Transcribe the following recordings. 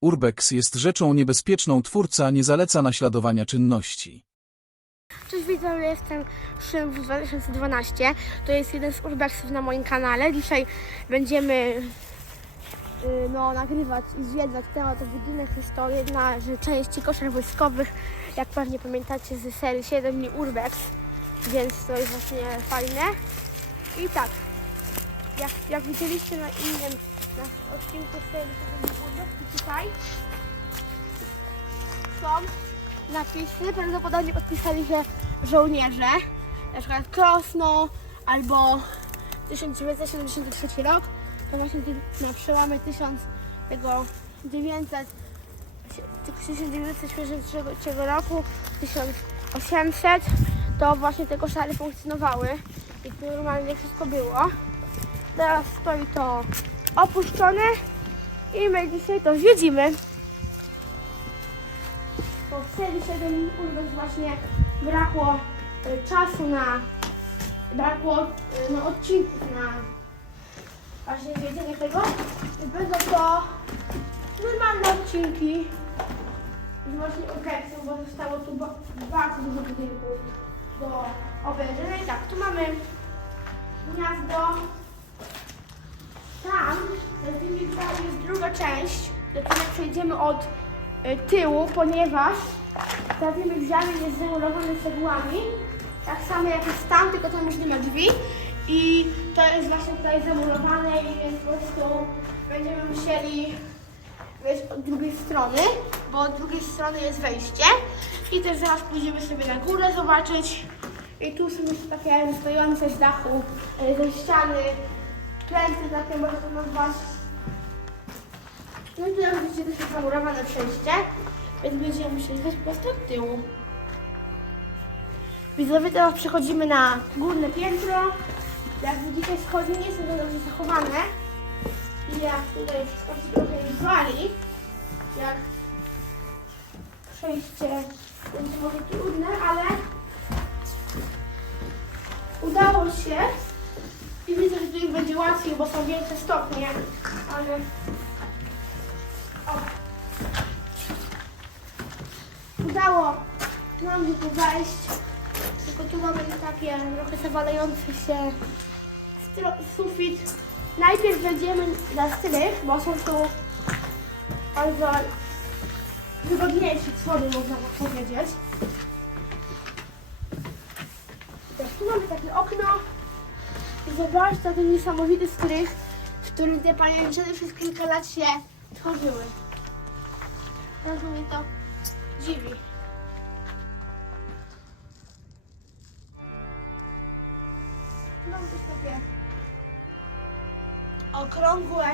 Urbex jest rzeczą niebezpieczną, twórca nie zaleca naśladowania czynności. Cześć widzowie, jestem Szym 2012. To jest jeden z urbexów na moim kanale. Dzisiaj będziemy y, no, nagrywać i zwiedzać temat budynek. Jest to jedna z części koszar wojskowych, jak pewnie pamiętacie z serii 7 dni Urbex, więc to jest właśnie fajne. I tak, jak, jak widzieliście na innym na odcinku serii 7 dni To tutaj są napisy, prawdopodobnie podpisali się żołnierze, na przykład Krosno albo 1973 rok, to właśnie na przełamie 1900 1963 roku, 1800, to właśnie te koszary funkcjonowały i normalnie wszystko było. Teraz stoi to opuszczone i my dzisiaj to zwiedzimy. Bo w serii 7 Urbex właśnie brakło y, czasu na brakło y, no, odcinków na właśnie zwiedzenie tego. I będą to normalne odcinki. Z właśnie Urbexu, bo zostało tu ba- bardzo dużo budynków do obejrzenia. I tak, tu mamy gniazdo tam, tym widziałem jest druga część, dopiero przejdziemy od y, tyłu, ponieważ prawdziwy egzamin jest zamurowany cegłami, tak samo jak jest tam, tylko tam już nie ma drzwi. I to jest właśnie tutaj zamurowane i więc po prostu będziemy musieli wejść od drugiej strony, bo od drugiej strony jest wejście. I też zaraz pójdziemy sobie na górę zobaczyć. I tu są jeszcze takie stojące z dachu, y, ze ściany, kręty takie można to nazwać. No i tu jak widzicie jest zamurowane przejście, więc będziemy musieli wejść po prostu od tyłu. Widzowie, teraz przechodzimy na górne piętro. Jak widzicie, schody nie są dobrze zachowane. I jak tutaj wszystko trochę wali, jak przejście będzie może trudne, ale udało się. I widzę, że tu będzie łatwiej, bo są większe stopnie, ale o. udało nam tu wejść. Tylko tu mamy takie trochę zawalający się sufit. Najpierw wejdziemy na strych, bo są tu bardzo wygodniejsze schody, można tak powiedzieć. Tak, tu mamy takie okno. Zobaczcie ten niesamowity strych, w którym te pajęczyny przez kilka lat się tworzyły. Bardzo mnie to dziwi. Mam też takie okrągłe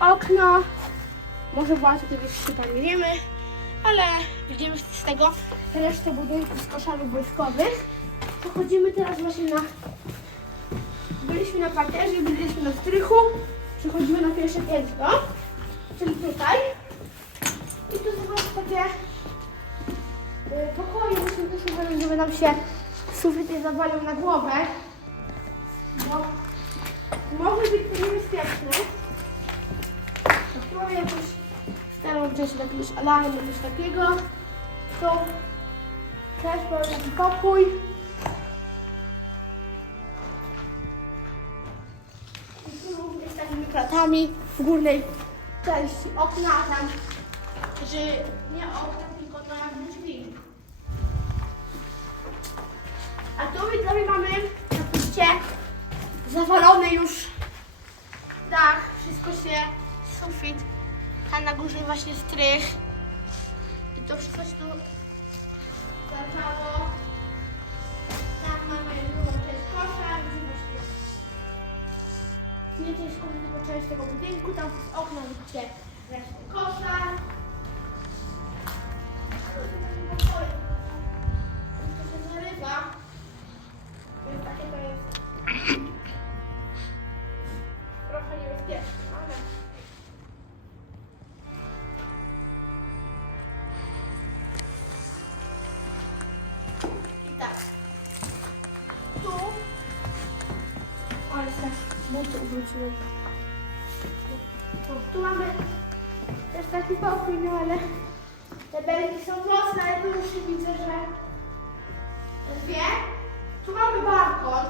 okno. Może bardzo tutaj jeszcze pan nie wiemy, ale widzimy z tego resztę budynków z koszarów wojskowych. Przechodzimy teraz właśnie na... Byliśmy na parterze, byliśmy na strychu. Przechodzimy na pierwsze piętro, czyli tutaj. I tu są takie y, pokoje. Musimy też uważać, żeby nam się sufit nie zawalił na głowę, bo mogły być to niebezpieczne. To jakąś starą część jakiegoś alarmu, coś takiego. To też mamy taki pokój. Kratami w górnej części okna, a tam, że nie okna, tylko to jakby drzwi. A tu widzowie mamy oczywiście zawalony już dach, wszystko się, sufit, tam na górze właśnie strych. I to wszystko się tu zaczęło. Tam mamy drugą część kosza, część kosza, tylko część tego budynku, tam z okna widzicie resztę kosza. To się zarywa. Więc takie to jest Tu, mamy też taki pokój, no ale te belki są mocne, ale tu już widzę, że dwie. Tu mamy balkon.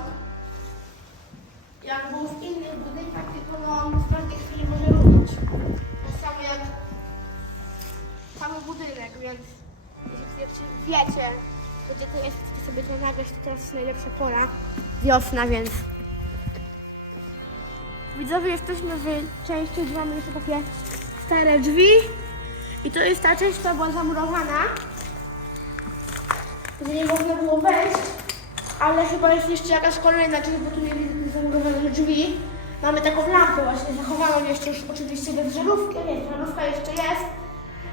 Jak był w innych budynkach, tylko no w każdej chwili może ruchać. Tak samo jak cały budynek, więc jeśli wiecie, gdzie to jest, chcecie sobie to nagrać, to teraz jest najlepsza pora. Wiosna, więc Widzowie, jesteśmy w części, gdzie mamy jeszcze takie stare drzwi. I to jest ta część, która była zamurowana. Gdzie nie można było wejść. Ale chyba jest jeszcze jakaś kolejna część, bo tu nie widzę tych zamurowanych drzwi. Mamy taką lampę właśnie zachowaną jeszcze już oczywiście bez żarówki. Nie, żarówka jeszcze jest.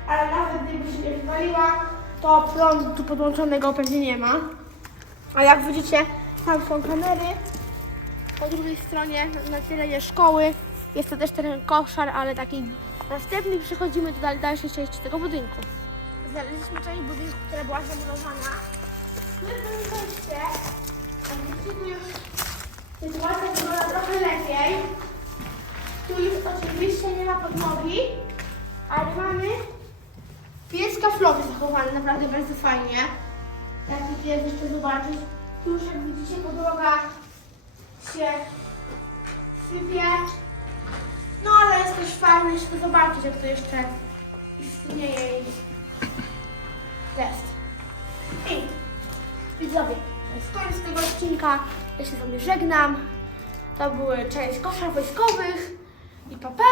Ale nawet gdyby się nie wywaliła, to prądu tu podłączonego pewnie nie ma. A jak widzicie, tam są kamery. Po drugiej stronie na terenie szkoły jest to też teren koszar, ale taki następny przechodzimy do dal- dalszej części tego budynku. Znaleźliśmy część budynku, która była zamurowana. Wejście, a widzicie tu już sytuacja wygląda trochę lepiej. Tu już oczywiście nie ma podłogi, ale mamy piec kaflowy zachowany naprawdę bardzo fajnie. Jak chcecie jeszcze zobaczyć, tu już jak widzicie podłoga się sypie. No ale jest też fajne, żeby zobaczyć jak to jeszcze istnieje i jest. I widzowie, to jest koniec tego odcinka. Ja się z wami żegnam. To były część koszar wojskowych i pa pa!